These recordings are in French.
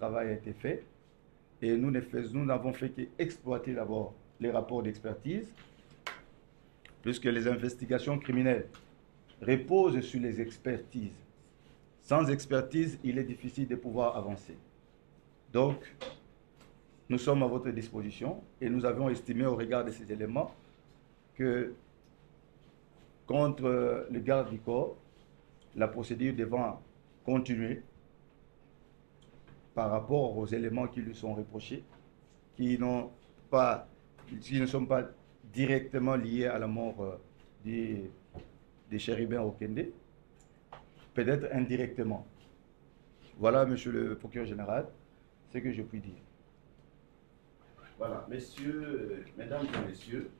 travail a été fait et nous n'avons fait qu'exploiter d'abord les rapports d'expertise, puisque les investigations criminelles reposent sur les expertises. Sans expertise, il est difficile de pouvoir avancer. Donc, nous sommes à votre disposition et nous avons estimé au regard de ces éléments que contre le garde du corps, la procédure devant continuer par rapport aux éléments qui lui sont reprochés, qui ne sont pas directement liés à la mort des chérubins Okende, peut-être indirectement. Voilà, monsieur le procureur général, ce que je puis dire. Voilà, messieurs, mesdames et messieurs,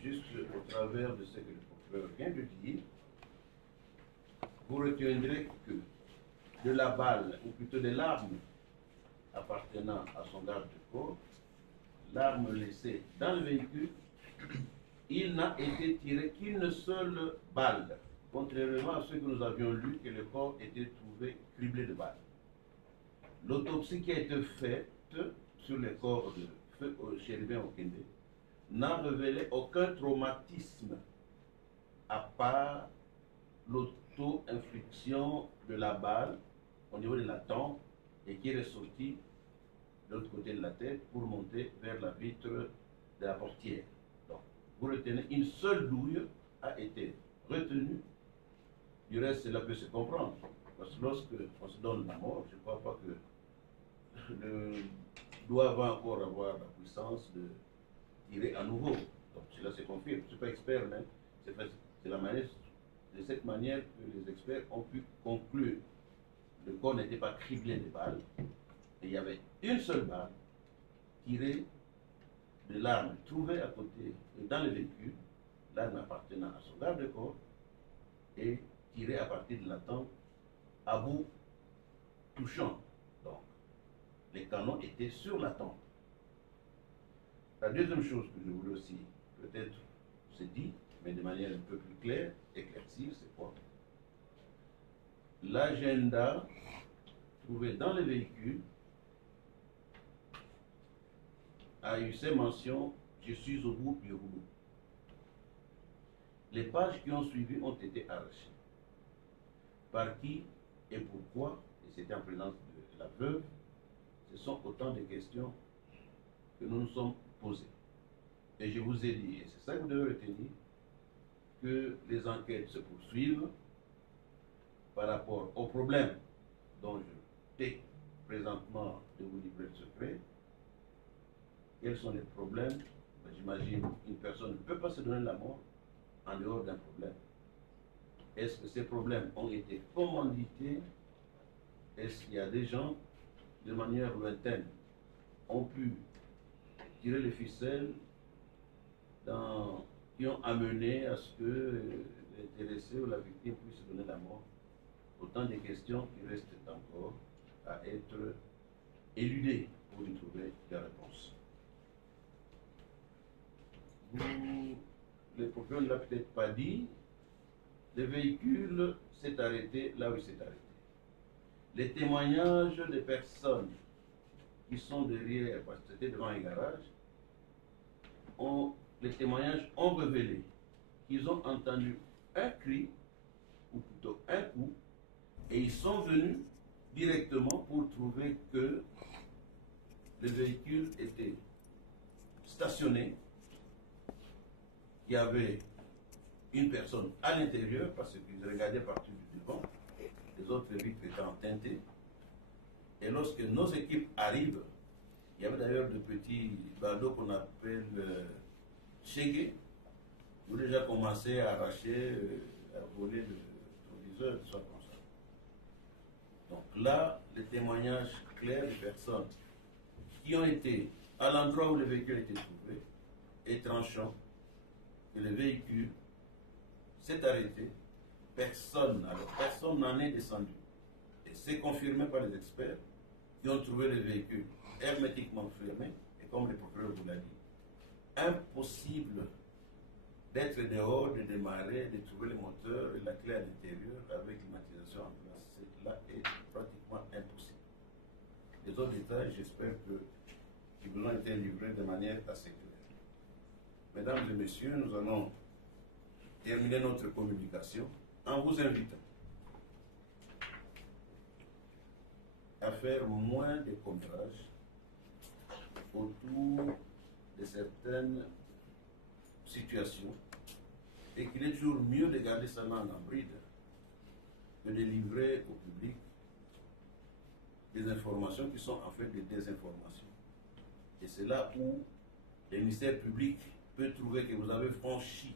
juste au travers de ce que le procureur vient de dire, vous retiendrez que de la balle, ou plutôt de l'arme appartenant à son garde du corps, l'arme laissée dans le véhicule, il n'a été tiré qu'une seule balle, contrairement à ce que nous avions lu, que le corps était trouvé criblé de balles. L'autopsie qui a été faite sur le corps de feu chérubin Okende n'a révélé aucun traumatisme à part l'auto-infliction de la balle au niveau de la tempe et qui est ressortie de l'autre côté de la tête pour monter vers la vitre de la portière. Donc, vous retenez, une seule douille a été retenue. Du reste, cela peut se comprendre. Parce que lorsque on se donne la mort, je ne crois pas que le doigt va encore avoir la puissance de tirer à nouveau. Donc cela se confirme. Je ne suis pas expert, mais c'est la manière, de cette manière que les experts ont pu conclure. Le corps n'était pas criblé de balles, et il y avait une seule balle tirée de l'arme trouvée à côté, dans le véhicule, l'arme appartenant à son garde-corps, et tirée à partir de la tempe à bout touchant. Donc, les canons étaient sur la tempe. La deuxième chose que je voulais aussi peut-être se dire, mais de manière un peu plus claire, éclaircir, c'est quoi? L'agenda trouvé dans le véhicule a eu ces mentions « Je suis au bout du rouleau ». Les pages qui ont suivi ont été arrachées. Par qui et pourquoi, et c'était en présence de la veuve, ce sont autant de questions que nous nous sommes posées. Et je vous ai dit, et c'est ça que vous devez retenir, que les enquêtes se poursuivent par rapport aux problèmes dont je t'ai présentement de vous livrer le secret. Quels sont les problèmes? J'imagine une personne ne peut pas se donner la mort en dehors d'un problème. Est-ce que ces problèmes ont été commandités? Est-ce qu'il y a des gens, de manière lointaine, ont pu tirer les ficelles qui ont amené à ce que l'intéressé ou la victime puisse se donner la mort? Autant de questions qui restent encore à être éludées pour y trouver des réponses. Le procureur ne l'a peut-être pas dit, le véhicule s'est arrêté là où il s'est arrêté. Les témoignages des personnes qui sont derrière, parce que c'était devant un garage, les témoignages ont révélé qu'ils ont entendu un cri, ou plutôt un coup, et ils sont venus directement pour trouver que le véhicule était stationné, qu'il y avait une personne à l'intérieur, parce qu'ils regardaient partout du devant, les autres vitres étant teintées. Et lorsque nos équipes arrivent, il y avait d'ailleurs de petits badauds qu'on appelle Chegué, qui ont déjà commencé à arracher, à voler le proviseur, soit comme ça. Donc là, les témoignages clairs des personnes qui ont été à l'endroit où le véhicule a été trouvé est tranchant, que le véhicule s'est arrêté, personne n'en est descendu. Et c'est confirmé par les experts qui ont trouvé le véhicule hermétiquement fermé, et comme le procureur vous l'a dit, impossible d'être dehors, de démarrer, de trouver le moteur et la clé à l'intérieur avec climatisation en place. Cela détails, j'espère qu'ils vous ont été livrés de manière assez claire. Mesdames et messieurs, nous allons terminer notre communication en vous invitant à faire moins de commérages autour de certaines situations et qu'il est toujours mieux de garder sa main en bride que de livrer au public des informations qui sont en fait des désinformations. Et c'est là où le ministère public peut trouver que vous avez franchi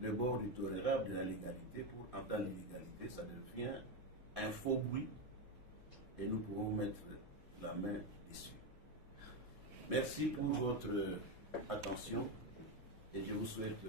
le bord du tolérable de la légalité pour entendre l'illégalité, ça devient un faux bruit et nous pouvons mettre la main dessus. Merci pour votre attention et je vous souhaite